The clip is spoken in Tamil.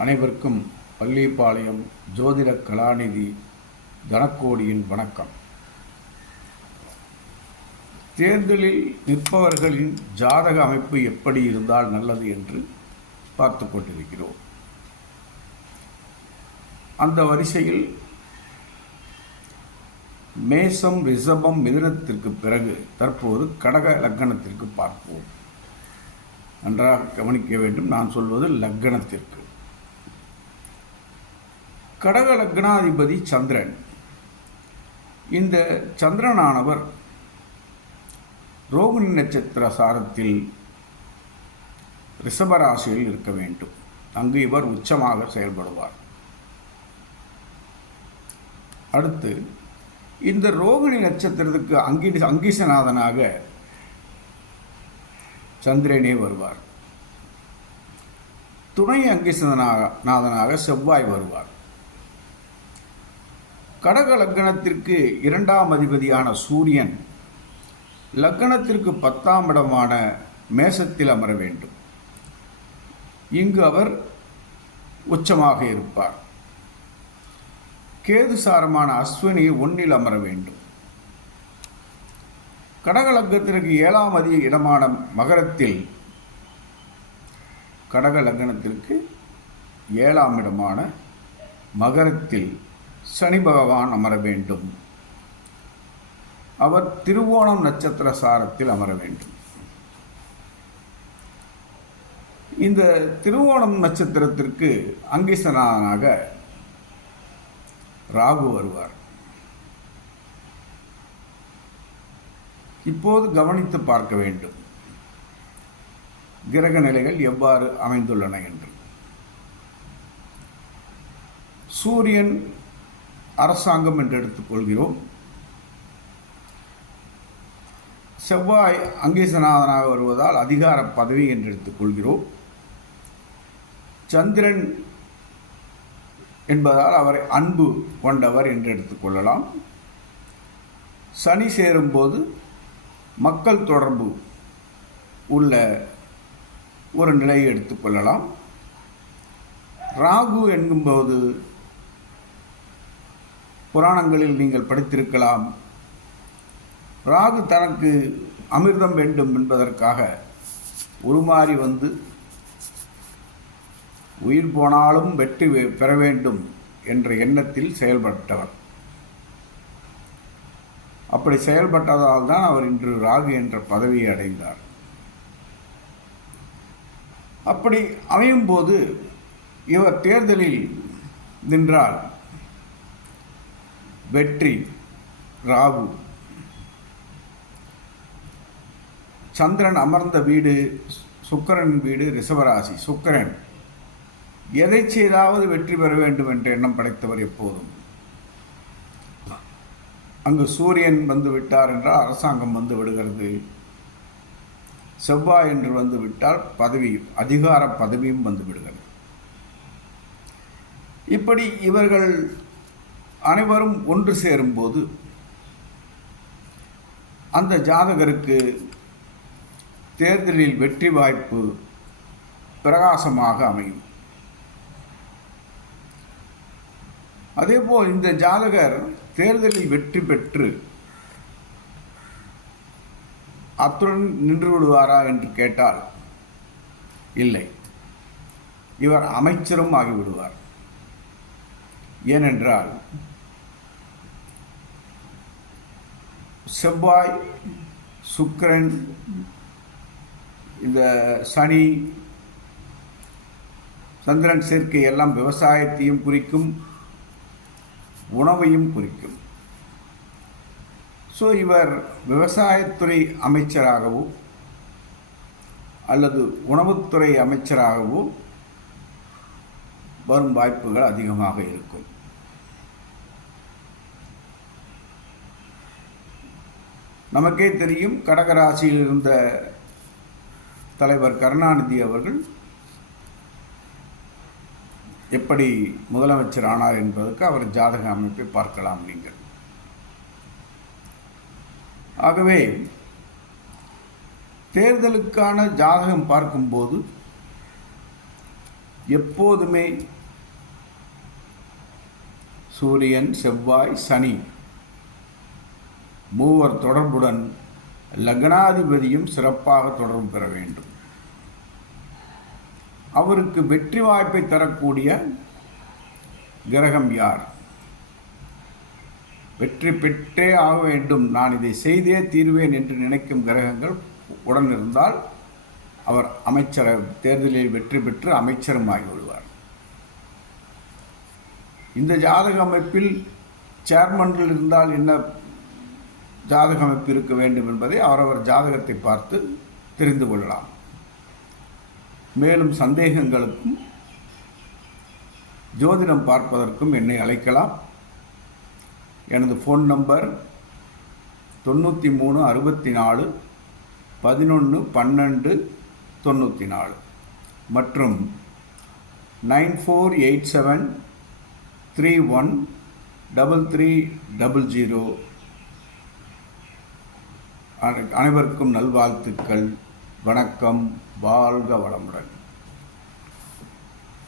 அனைவருக்கும் பள்ளிப்பாளையம் ஜோதிட கலாநிதி தனக்கோடியின் வணக்கம். தேர்தலில் நிற்பவர்களின் ஜாதக அமைப்பு எப்படி இருந்தால் நல்லது என்று பார்த்து கொண்டிருக்கிறோம். அந்த வரிசையில் மேசம் ரிஷபம் மிதுனத்திற்கு பிறகு தற்போது கடக லக்கணத்திற்கு பார்ப்போம். நன்றாக கவனிக்க வேண்டும். நான் சொல்வது லக்கணத்திற்கு கடக லக்னாதிபதி சந்திரன். இந்த சந்திரனானவர் ரோகிணி நட்சத்திர சாரத்தில் ரிஷபராசியில் இருக்க வேண்டும். அங்கு இவர் உச்சமாக செயல்படுவார். அடுத்து இந்த ரோகிணி நட்சத்திரத்துக்கு அங்கி அங்கீசநாதனாக சந்திரனே வருவார். துணை அங்கீசனாக நாதனாக செவ்வாய் வருவார். கடக லக்கணத்திற்கு இரண்டாம் அதிபதியான சூரியன் லக்கணத்திற்கு பத்தாம் இடமான மேசத்தில் அமர வேண்டும். இங்கு அவர் உச்சமாக இருப்பார். கேது சாரமான அஸ்வினி ஒன்னில் அமர வேண்டும். கடகலக்கத்திற்கு ஏழாம் அதிக இடமான மகரத்தில் கடக லக்னத்திற்கு ஏழாம் இடமான மகரத்தில் சனி பகவான் அமர வேண்டும். அவர் திருவோணம் நட்சத்திர சாரத்தில் அமர வேண்டும். இந்த திருவோணம் நட்சத்திரத்திற்கு அங்கிசனாக ராகு வருவார். இப்போது கவனித்து பார்க்க வேண்டும். கிரக நிலைகள் எவ்வாறு அமைந்துள்ளன என்று. சூரியன் அரசாங்கம் என்று எடுத்துக்கொள்கிறோம். செவ்வாய் அங்கேசநாதனாக வருவதால் அதிகார பதவி என்று எடுத்துக்கொள்கிறோம். சந்திரன் என்பதால் அவரை அன்பு கொண்டவர் என்று எடுத்துக்கொள்ளலாம். சனி சேரும்போது மக்கள் தொடர்பு உள்ள ஒரு நிலையை எடுத்துக்கொள்ளலாம். ராகு என்கும்போது புராணங்களில் நீங்கள் படித்திருக்கலாம். ராகு தனக்கு அமிர்தம் வேண்டும் என்பதற்காக உருமாறி வந்து உயிர் போனாலும் வெற்றி பெற வேண்டும் என்ற எண்ணத்தில் செயல்பட்டவர். அப்படி செயல்பட்டதால் தான் அவர் இன்று ராகு என்ற பதவியை அடைந்தார். அப்படி அமையும் போது இவர் தேர்தலில் நின்றால் வெற்றி ராகு. சந்திரன் அமர்ந்த வீடு சுக்கரன் வீடு ரிஷபராசி சுக்கிரன். எதை செய்தாவது வெற்றி பெற வேண்டும் என்ற எண்ணம் படைத்தவர் எப்போதும். அங்கு சூரியன் வந்து விட்டார் என்றால் அரசாங்கம் வந்து விடுகிறது. செவ்வாய் என்று வந்து விட்டால் பதவி அதிகார பதவியும் வந்து விடுகிறது. இப்படி இவர்கள் அனைவரும் ஒன்று சேரும்போது அந்த ஜாதகருக்கு தேர்தலில் வெற்றி வாய்ப்பு பிரகாசமாக அமையும். அதேபோல் இந்த ஜாதகர் தேர்தலில் வெற்றி பெற்று அத்துடன் நின்று விடுவாரா என்று கேட்டால் இல்லை. இவர் அமைச்சரும் ஆகிவிடுவார். ஏனென்றால் செவ்வாய் சுக்கிரன் இந்த சனி சந்திரன் சேர்க்கை எல்லாம் விவசாயத்தையும் குறிக்கும் உணவையும் குறிக்கும். ஸோ இவர் விவசாயத்துறை அமைச்சராகவோ அல்லது உணவுத்துறை அமைச்சராகவோ வரும் வாய்ப்புகள் அதிகமாக இருக்கும். நமக்கே தெரியும் கடகராசியில் இருந்த தலைவர் கருணாநிதி அவர்கள் எப்படி முதலமைச்சர் ஆனார் என்பதற்கு அவர் ஜாதக அமைப்பை பார்க்கலாம் நீங்கள். ஆகவே தேர்தலுக்கான ஜாதகம் பார்க்கும்போது எப்போதுமே சூரியன் செவ்வாய் சனி மூவர் தொடர்புடன் லக்னாதிபதியும் சிறப்பாக தொடர்பு பெற வேண்டும். அவருக்கு வெற்றி வாய்ப்பை தரக்கூடிய கிரகம் யார்? வெற்றி பெற்றே ஆக வேண்டும். நான் இதை செய்தே தீர்வேன் என்று நினைக்கும் கிரகங்கள் உடன் இருந்தால் அவர் அமைச்சர தேர்தலில் வெற்றி பெற்று அமைச்சரும் ஆகிவிடுவார் இந்த ஜாதக அமைப்பில் சேர்மன்கள் இருந்தால் என்ன ஜாதக அமைப்பு இருக்க வேண்டும் என்பதை அவரவர் ஜாதகத்தை பார்த்து தெரிந்து கொள்ளலாம். மேலும் சந்தேகங்களுக்கும் ஜோதிடம் பார்ப்பதற்கும் என்னை அழைக்கலாம். எனது ஃபோன் நம்பர் தொண்ணூற்றி மூணு அறுபத்தி நாலு பதினொன்று பன்னெண்டு தொண்ணூற்றி நாலு மற்றும் nine four eight seven three one double three double zero அனைவருக்கும் நல்வாழ்த்துக்கள். வணக்கம். வாழ்க வளமுடன்.